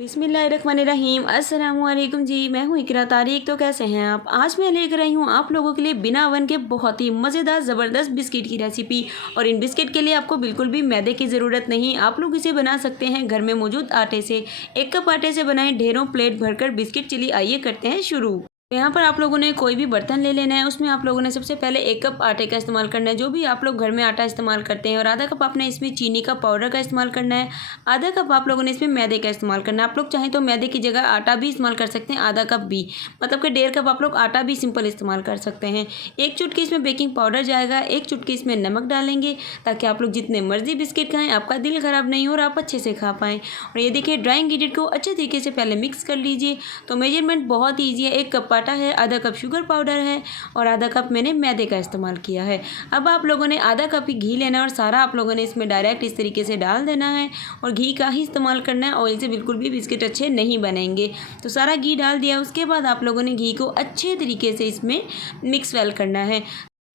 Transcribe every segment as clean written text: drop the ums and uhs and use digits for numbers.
बिस्मिल्लाहिर्रहमानिर्रहीम। अस्सलामुअलैकुम जी, मैं हूँ इकरा तारिक। तो कैसे हैं आप? आज मैं लेकर आई हूँ आप लोगों के लिए बिना ओवन के बहुत ही मज़ेदार ज़बरदस्त बिस्किट की रेसिपी। और इन बिस्किट के लिए आपको बिल्कुल भी मैदे की ज़रूरत नहीं। आप लोग इसे बना सकते हैं घर में मौजूद आटे से। 1 कप आटे से बनाएं ढेरों प्लेट भरकर बिस्किट। चलिए आइए करते हैं शुरू। तो यहाँ पर आप लोगों ने कोई भी बर्तन ले लेना है। उसमें आप लोगों ने सबसे पहले 1 कप आटे का इस्तेमाल करना है, जो भी आप लोग घर में आटा इस्तेमाल करते हैं। और आधा कप आपने इसमें चीनी का पाउडर का इस्तेमाल करना है। आधा कप आप लोगों ने इसमें मैदे का इस्तेमाल करना है। आप लोग चाहें तो मैदे की जगह आटा भी इस्तेमाल कर सकते हैं, आधा कप भी, मतलब कि 1.5 कप आप लोग आटा भी सिंपल इस्तेमाल कर सकते हैं। 1 चुटकी इसमें बेकिंग पाउडर जाएगा, 1 चुटकी इसमें नमक डालेंगे, ताकि आप लोग जितने मर्जी बिस्किट खाएँ आपका दिल ख़राब नहीं हो और आप अच्छे से खा पाएँ। और ये देखिए, ड्राई इंग्रेडिएंट को अच्छे तरीके से पहले मिक्स कर लीजिए। तो मेजरमेंट बहुत ईजी है। 1 कप आटा है, आधा कप शुगर पाउडर है और आधा कप मैंने मैदे का इस्तेमाल किया है। अब आप लोगों ने आधा कप ही घी लेना है और सारा आप लोगों ने इसमें डायरेक्ट इस तरीके से डाल देना है। और घी का ही इस्तेमाल करना है, ऑयल से बिल्कुल भी बिस्किट अच्छे नहीं बनेंगे। तो सारा घी डाल दिया। उसके बाद आप लोगों ने घी को अच्छे तरीके से इसमें मिक्स वेल करना है।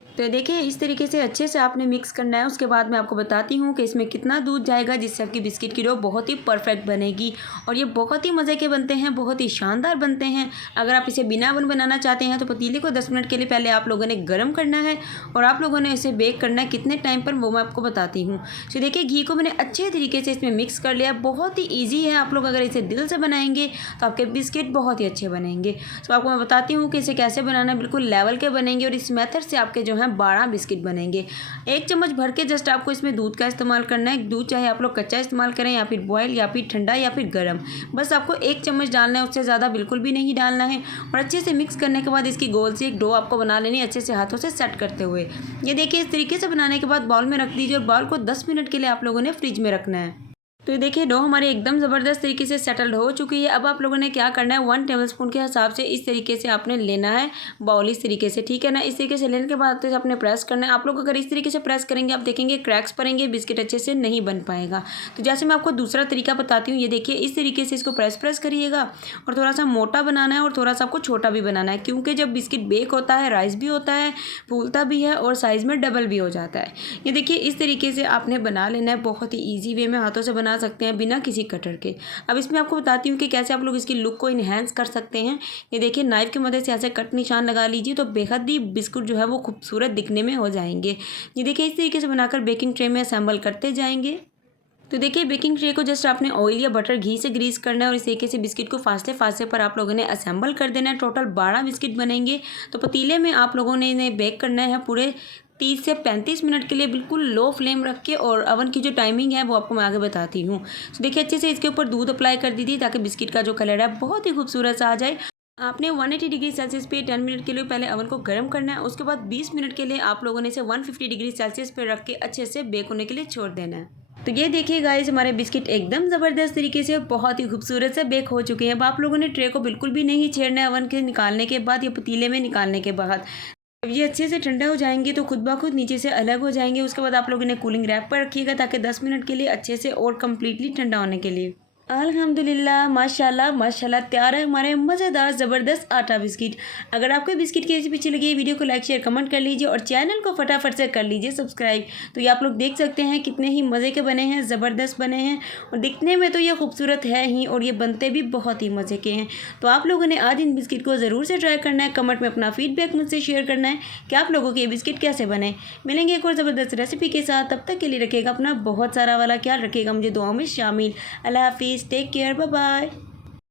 तो देखिए, इस तरीके से अच्छे से आपने मिक्स करना है। उसके बाद मैं आपको बताती हूँ कि इसमें कितना दूध जाएगा, जिससे आपकी बिस्किट की डो बहुत ही परफेक्ट बनेगी। और ये बहुत ही मज़े के बनते हैं, बहुत ही शानदार बनते हैं। अगर आप इसे बिना ओवन बनाना चाहते हैं तो पतीले को 10 मिनट के लिए पहले आप लोगों ने गर्म करना है और आप लोगों ने इसे बेक करना है। कितने टाइम पर वो मैं आपको बताती हूँ। तो देखिए, घी को मैंने अच्छे तरीके से इसमें मिक्स कर लिया। बहुत ही ईजी है। आप लोग अगर इसे दिल से बनाएंगे तो आपके बिस्किट बहुत ही अच्छे बनेंगे। तो आपको मैं बताती हूँ कि इसे कैसे बनाना है। बिल्कुल लेवल के बनेंगे और इस मेथड से आपके जो है 12 बिस्किट बनेंगे। 1 चम्मच भर के जस्ट आपको इसमें दूध का इस्तेमाल करना है। दूध चाहे आप लोग कच्चा इस्तेमाल करें या फिर बॉयल या फिर ठंडा या फिर गर्म, बस आपको 1 चम्मच डालना है, उससे ज़्यादा बिल्कुल भी नहीं डालना है। और अच्छे से मिक्स करने के बाद इसकी गोल सी एक डो आपको बना लेनी है, अच्छे से हाथों से सेट करते हुए। ये देखिए, इस तरीके से बनाने के बाद बाउल में रख दीजिए और बाउल को 10 मिनट के लिए आप लोगों ने फ्रिज में रखना है। तो ये देखिए, डो हमारी एकदम ज़बरदस्त तरीके से सेटल्ड हो चुकी है। अब आप लोगों ने क्या करना है, 1 टेबलस्पून के हिसाब से इस तरीके से आपने लेना है बाउल, इस तरीके से, ठीक है ना। इस तरीके से लेने के बाद आपने प्रेस करना है। आप लोग अगर इस तरीके से प्रेस करेंगे आप देखेंगे क्रैक्स पड़ेंगे, बिस्किट अच्छे से नहीं बन पाएगा। तो जैसे मैं आपको दूसरा तरीका बताती हूँ, ये देखिए, इस तरीके से इसको प्रेस करिएगा और थोड़ा सा मोटा बनाना है और थोड़ा सा आपको छोटा भी बनाना है, क्योंकि जब बिस्किट बेक होता है राइस भी होता है, फूलता भी है और साइज़ में डबल भी हो जाता है। ये देखिए, इस तरीके से आपने बना लेना है। बहुत ही ईजी वे में हाथों से बना सकते हैं बिना किसी कटर के। अब इसमें आपको बताती हूँ कि कैसे आप लोग इसकी लुक को इन्हेंस कर सकते हैं। ये देखिए, नाइफ की मदद से ऐसे कट निशान लगा लीजिए तो बेहद ही बिस्कुट जो है वो खूबसूरत दिखने में हो जाएंगे। ये देखिए, इस तरीके से बनाकर बेकिंग ट्रे में असेंबल करते जाएंगे। तो देखिए, बेकिंग ट्रे को जस्ट आपने ऑयल या बटर घी से ग्रीस करना है और इस तरीके से बिस्किट को फासले पर आप लोगों ने असेंबल कर देना है। टोटल 12 बिस्किट बनेंगे। तो पतीले में आप लोगों ने इन्हें बेक करना है पूरे 30 से 35 मिनट के लिए, बिल्कुल लो फ्लेम रख के। और अवन की जो टाइमिंग है वो आपको मैं आगे बताती हूँ। तो देखिए, अच्छे से इसके ऊपर दूध अप्लाई कर दीजिए ताकि बिस्किट का जो कलर है बहुत ही खूबसूरत सा आ जाए। आपने 180 डिग्री सेल्सियस पे 10 मिनट के लिए पहले अवन को गर्म करना है। उसके बाद 20 मिनट के लिए आप लोगों ने इसे 150 डिग्री सेल्सियस पे रख के अच्छे से बेक होने के लिए छोड़ देना है। तो ये देखिए गाइस, हमारे बिस्किट एकदम ज़बरदस्त तरीके से बहुत ही खूबसूरत से बेक हो चुके हैं। अब आप लोगों ने ट्रे को बिल्कुल भी नहीं छेड़ना है अवन के निकालने के बाद या पतीले में निकालने के बाद। जब ये अच्छे से ठंडा हो जाएंगे तो खुद ब खुद नीचे से अलग हो जाएंगे। उसके बाद आप लोग इन्हें कूलिंग रैक पर रखिएगा ताकि 10 मिनट के लिए अच्छे से और कम्प्लीटली ठंडा होने के लिए। अल्हम्दुलिल्लाह, माशाल्लाह माशाल्लाह, तैयार है हमारे मज़ेदार ज़बरदस्त आटा बिस्किट। अगर आपको बिस्किट की रेसिपी अच्छी लगी, वीडियो को लाइक शेयर कमेंट कर लीजिए और चैनल को फटाफट से कर लीजिए सब्सक्राइब। तो ये आप लोग देख सकते हैं कितने ही मज़े के बने हैं, ज़बरदस्त बने हैं और दिखने में तो ये खूबसूरत है ही और ये बनते भी बहुत ही मज़े के हैं। तो आप लोगों ने आज इन बिस्किट को ज़रूर से ट्राई करना है। कमेंट में अपना फीडबैक मुझसे शेयर करना है कि आप लोगों के ये बिस्किट कैसे बने। मिलेंगे एक और ज़बरदस्त रेसिपी के साथ। तब तक के लिए रखिएगा अपना बहुत सारा वाला ख्याल, रखिएगा मुझे दुआओं में शामिल। अल्लाह हाफिज़, टेक केयर, बाय बाय।